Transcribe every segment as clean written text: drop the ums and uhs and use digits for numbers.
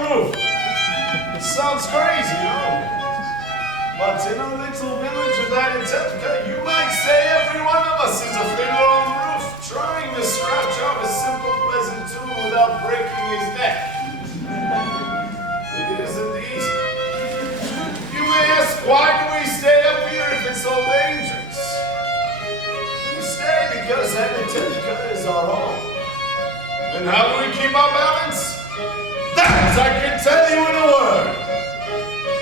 roof. Sounds crazy, you know? But in a little village of Tevye, you might say every one of us is a fiddler on the roof, trying to scratch out a simple, pleasant tune without breaking his neck. It isn't easy. You may ask, why do we stay up here if it's so dangerous? We stay because Tevye is our home. And how do we keep our balance? That I can tell you in a word.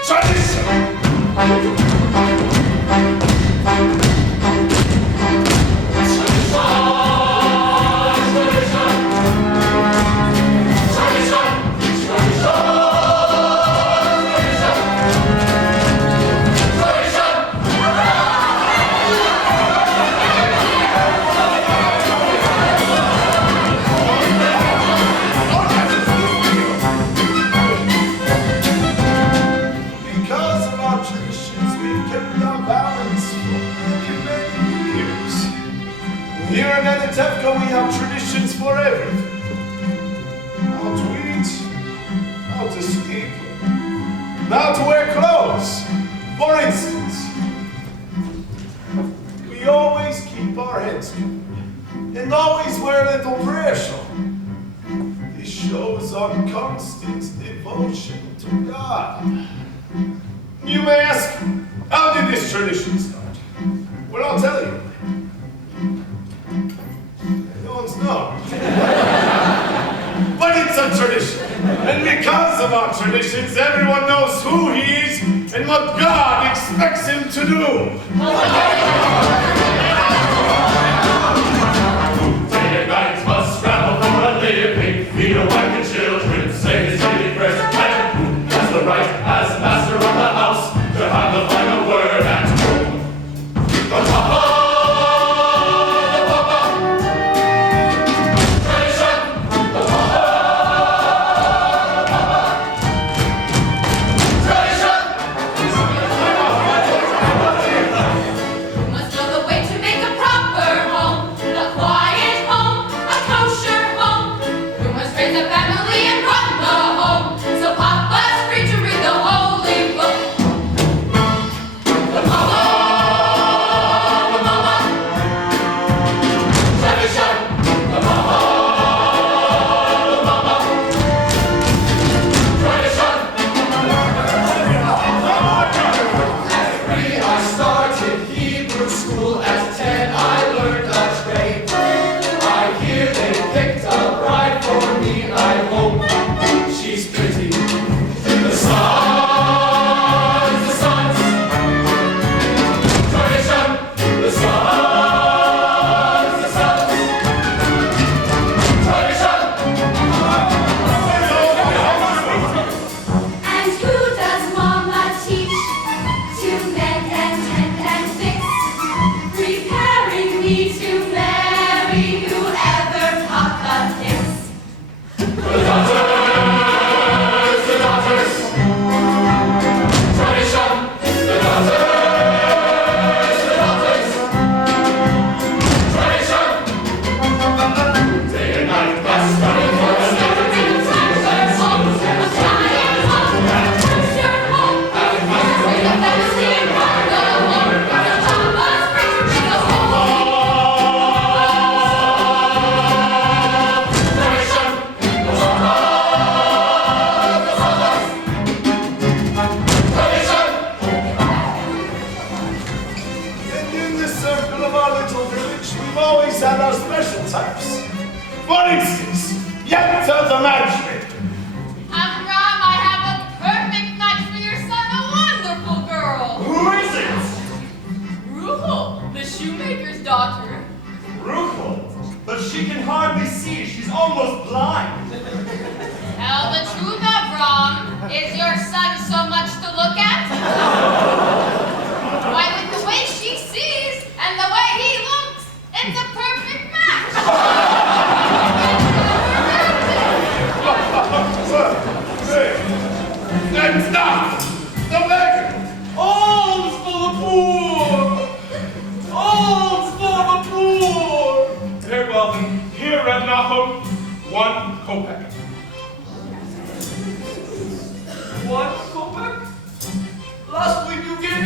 Tradition! Here in Tevye, we have traditions for everything. How to eat, how to sleep, how to wear clothes. For instance, we always keep our heads covered and always wear a little prayer shawl. This shows our constant devotion to God. You may ask, how did this tradition start? Well, I'll tell you. No. But it's a tradition. And because of our traditions, everyone knows who he is and what God expects him to do. Day and night must scramble for a living, feed a wife and children, say his daily prayers, and who has the right as master of the house to have the final word at home. The Papa!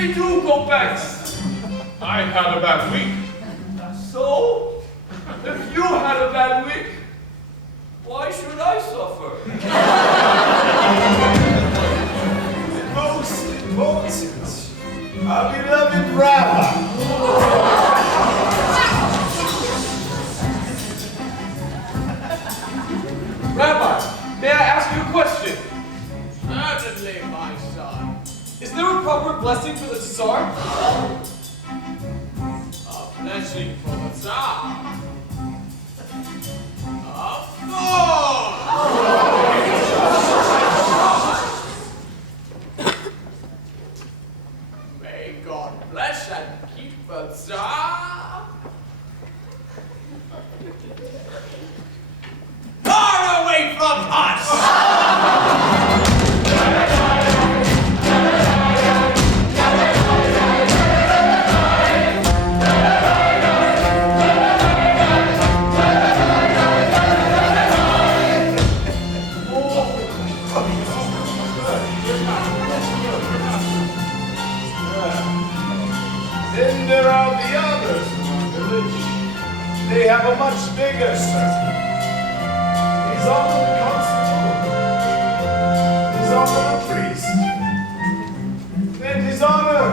me too, go back. I had a bad week. So, if you had a bad week, why should I suffer? Most important, our beloved Rabbi. Rabbi, may I ask you a question? Certainly, my son. Is there a proper blessing for the Tsar? A blessing for the Tsar. Of course! May God bless and keep the Tsar. Far away from us! Then there are the others in the village. They have a much bigger circle. His honor the constable. His honor the priest. And his honor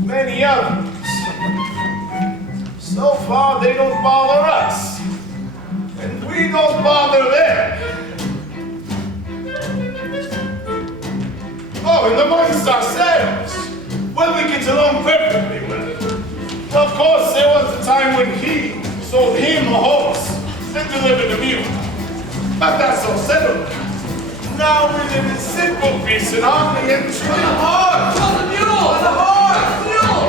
many others. So far they don't bother us. And we don't bother them. Oh, and amongst ourselves, well, we get along perfectly well. Of course, there was a time when he sold him a horse and delivered a mule. But that's all settled. Now we live in simple peace and harmony and truth. The horse! Oh, the mule! The horse! Mule!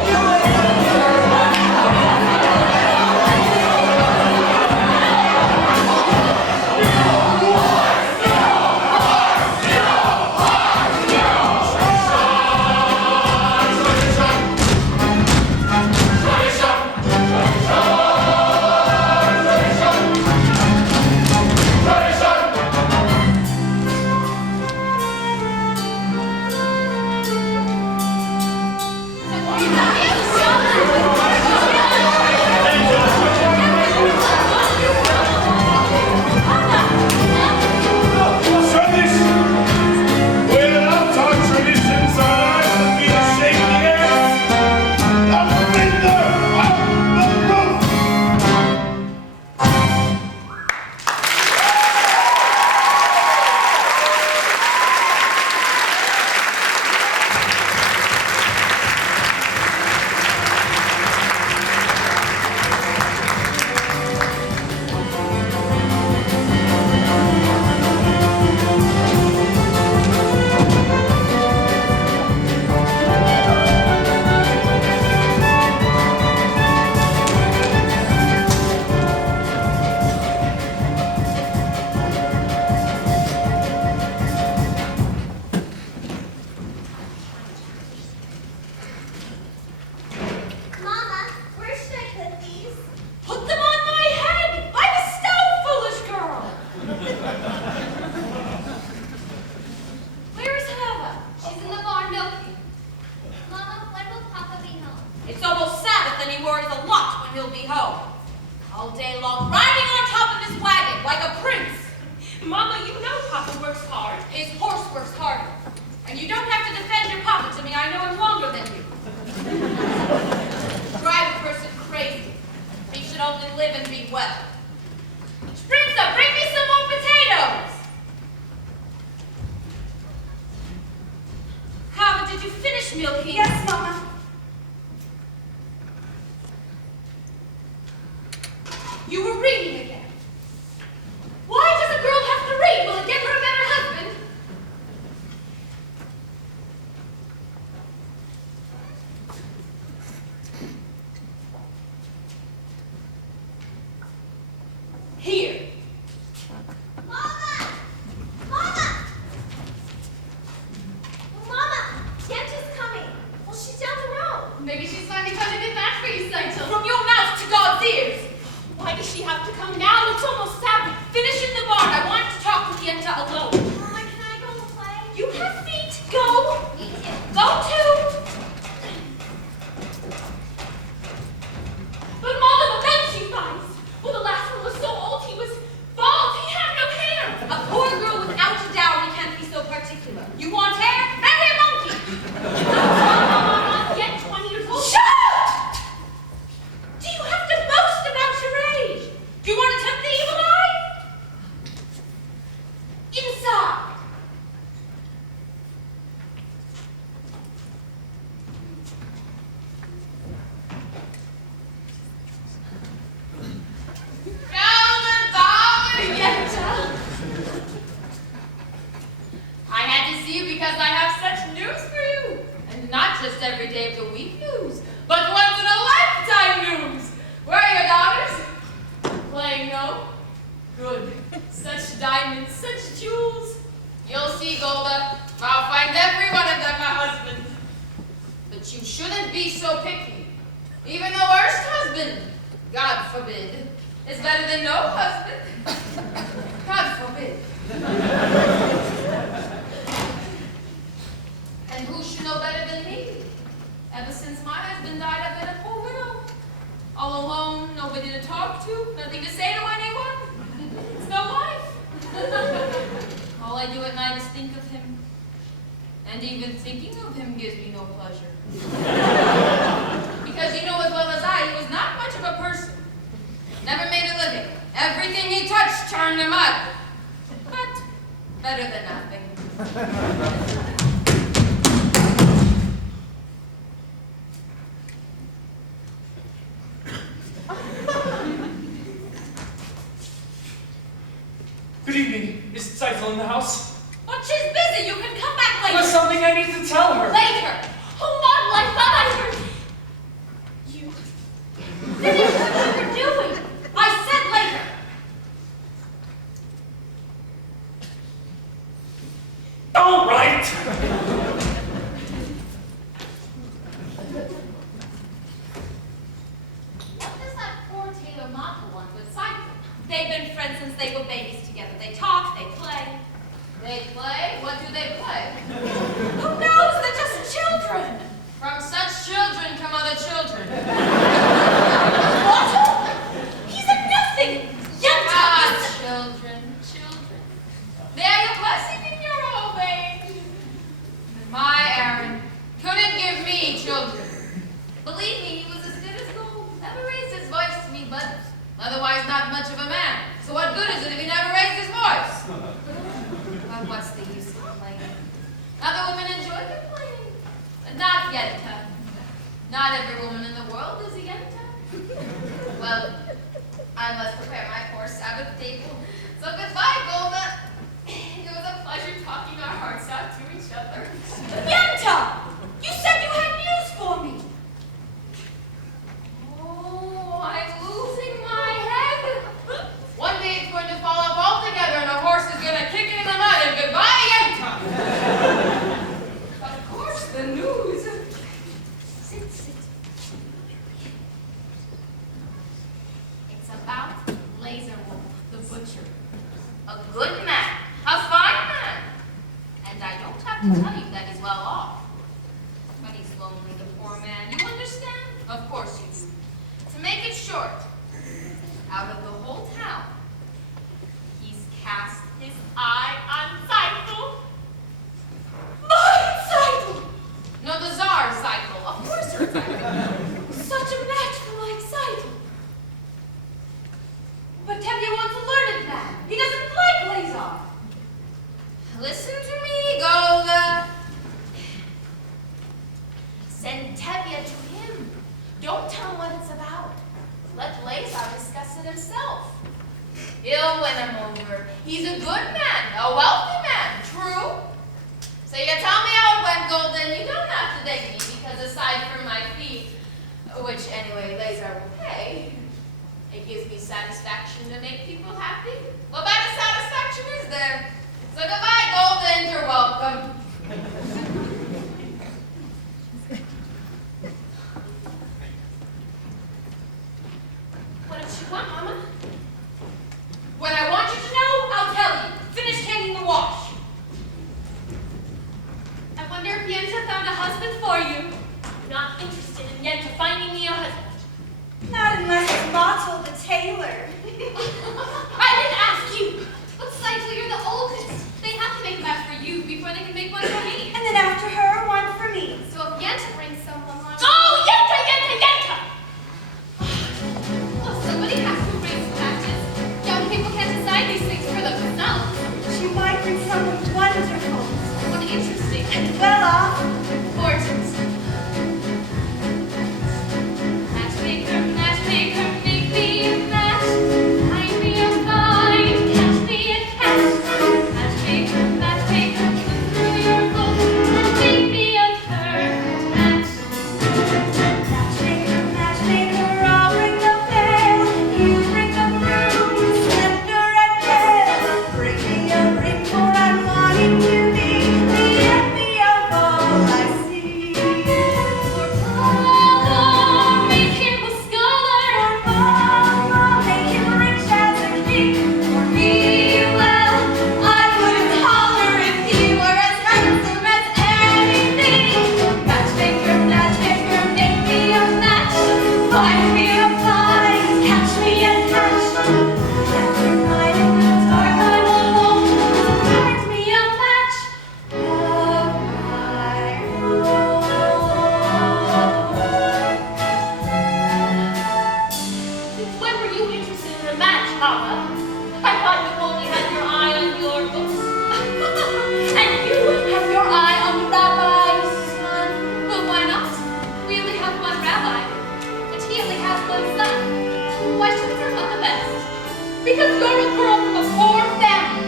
Maybe she's finally coming to get back for you, Tzeitel. From your mouth to God's ears! Why does she have to come now, no? Good. Such diamonds, such jewels. You'll see, Golde. I'll find every one of them my husband. But you shouldn't be so picky. Even the worst husband, God forbid, is better than no husband. God forbid. And who should know better than me? Ever since my husband died, I've been a poor widow. All alone, nobody to talk to, nothing to say to anyone. It's no life. All I do at night is think of him. And even thinking of him gives me no pleasure. Because you know as well as I, he was not much of a person. Never made a living. Everything he touched turned to mud. But better than nothing. Good evening. Is Tzeitel in the house? But she's busy. You can come back later. There's something I need to tell her. Later. Oh, Model, I thought I heard you. Finish what you were doing. I said later. All right. What does that poor Taylor Motel want with Tzeitel? They've been friends since they were babies together. They talk, they play. They play? What do they play? Who knows? They're just children. From such children come other children. What? He's a nothing. Yente. Children. They are your blessing in your old age. My Aaron couldn't give me children. Believe me, he was as good as gold. Never raised his voice to me, but otherwise not much of a man. So what good is it if he never raised his voice? But what's the use of complaining? Other women enjoy complaining, but not Yente. Not every woman in the world is a Yente. Well, I must prepare my poor Sabbath table. So goodbye, Golde. It was a pleasure talking our hearts out to each other. Yente! You said you had news for me. Oh, I'm losing my head. One day it's going to fall off altogether and a horse is going to kick it in the mud and goodbye, Yente! Of course, the news. Sit. It's about Lazar the butcher. A good man. A fine man. And I don't have to tell you that he's well off. But he's lonely, the poor man. You understand? Of course you do. To make it short, out of the whole town, he's cast his eye on Tzeitel. My Tzeitel! No, the Tsar Tzeitel. Of course her Tzeitel. Such a match for my Tzeitel. But Tevye wants a learned man. He doesn't like Lazar. Listen to me, Golde. Send Tevye to him. Don't tell him what it's about. Let Lazar discuss it himself. He'll win him over. He's a good man, a wealthy man, true. So you tell me how it went, Golde, and you don't have to beg me, because aside from my fee, which anyway Lazar will pay, it gives me satisfaction to make people happy. What better satisfaction is there? So goodbye, Golde, and you're welcome. What does she want, Mama? What I want you to know, I'll tell you. Finish hanging the wash. I wonder if Yente found a husband for you. I'm not interested in Yente finding me a husband. Not unless it's Motel the tailor. I didn't ask you. But Tzeitel, you're the oldest. They have to make a match for you before they can make one for me. And then Chava. I thought you only had your eye on your books. And you have your eye on the rabbi's son. Well, why not? We only have one rabbi, and he only has one son. Why shouldn't you want the best? Because you're a girl from a poor family.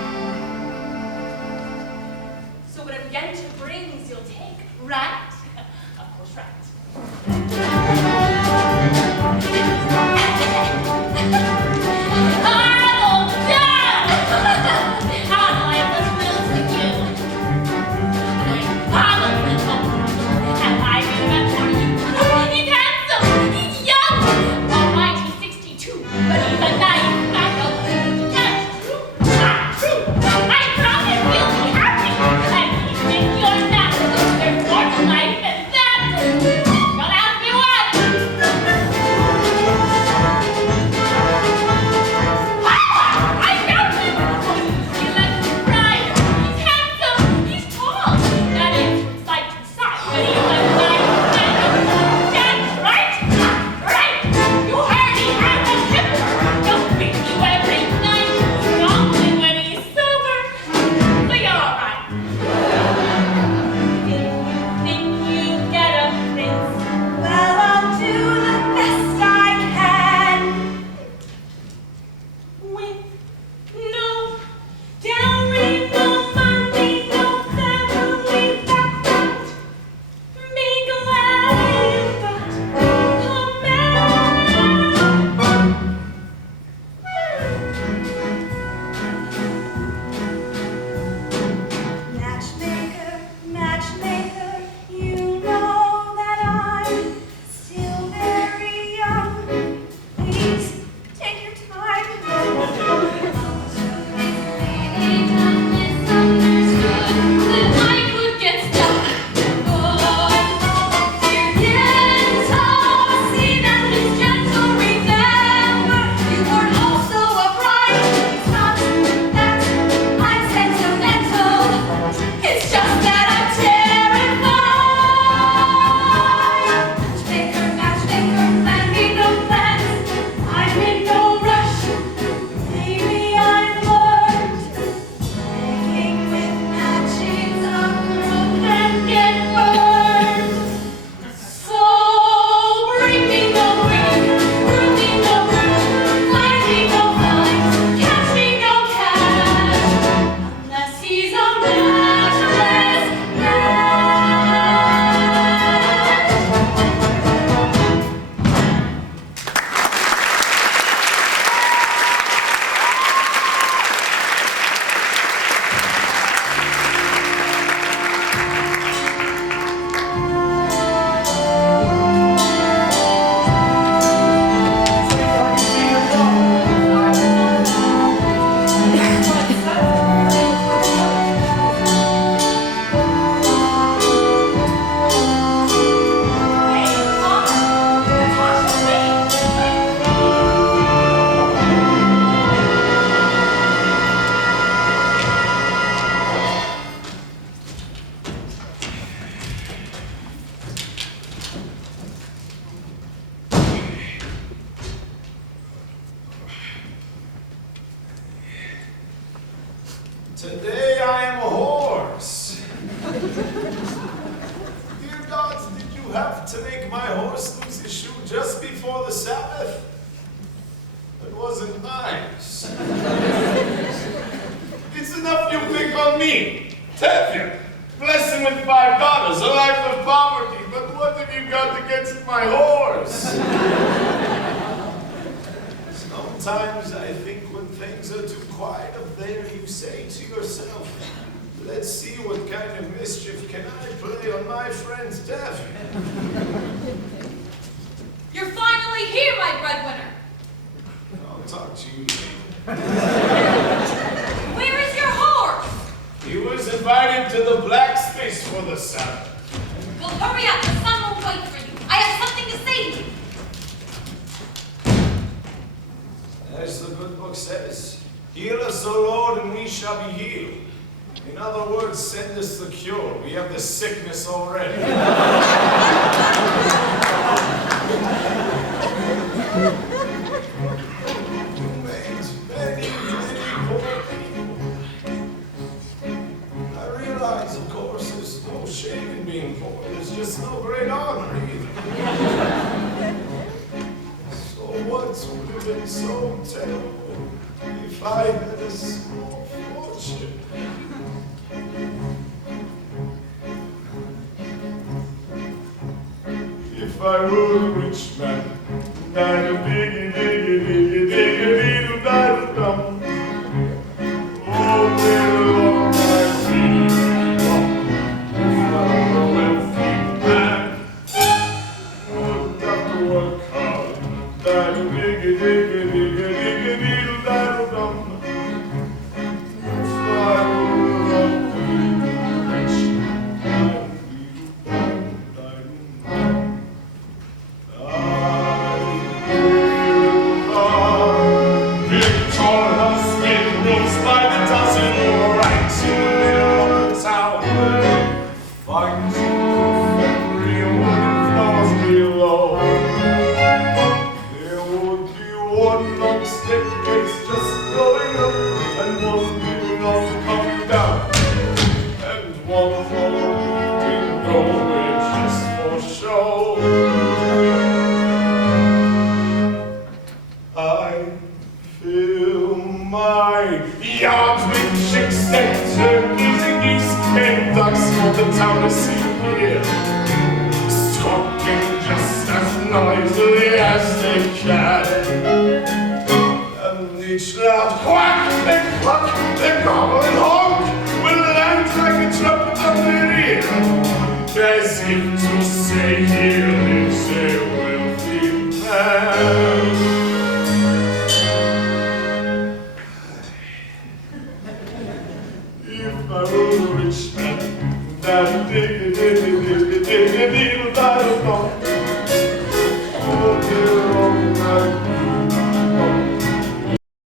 So whatever Yente brings, you'll take. Right? Of course, right. Today I am a horse. Dear gods, did you have to make my horse lose his shoe just before the Sabbath? It wasn't nice. It's enough you pick on me. Tevye, blessing with 5 daughters, a life of poverty. But what have you got against my horse? Sometimes I think when things are too quiet up there, you say to yourself, let's see what kind of mischief can I play on my friend Tevye. You're finally here, my breadwinner. I'll talk to you later. Where is your horse? He was invited to the blacksmith for the Sabbath. Well, hurry up. The sun won't wait for you. I have something to say to you. As the good book says, heal us, O Lord, and we shall be healed. In other words, send us the cure. We have the sickness already. motel if I had a small fortune. If I were a rich man, I'd a diggy-diggy-diggy-diggy-diggy-diddle-dum. Oh, little on my feet, if I were a wealthy man, wouldn't have to work hard. I'd a diggy-diggy-diggy-diggy-diddle-diddle-dum. If I were a rich man, yards with chicks and turkeys and geese and ducks for the town to see here, squawking just as noisily as they can. And each loud quack, they cluck, they gobble and honk will land like a trumpet on their ear, as if to say, here lives a wealthy man. If I were a rich man, that diggy